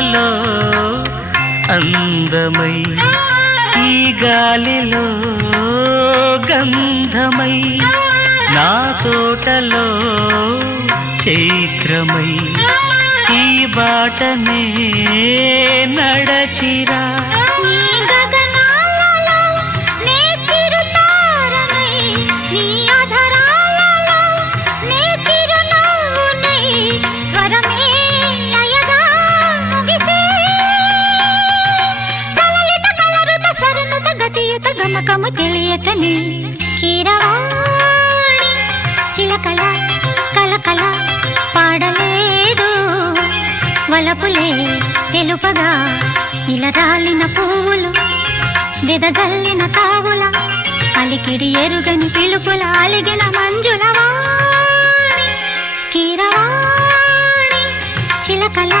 పాటలో అందమై ఈ గాలిలో గంధమై నా తోటలో చైత్రమై ఈ బాటనే నడచిరా గమకము తెలియకని కీరవాణి చిలకల కలకల పాడలేదు వలపులే తెలుపగా ఇలా రాలిన పువ్వులు వెదజల్లిన తావుల అలికిడి ఎరుగని పిలుపుల అలిగిన మంజుల వాణి కీరవాణి చిలకల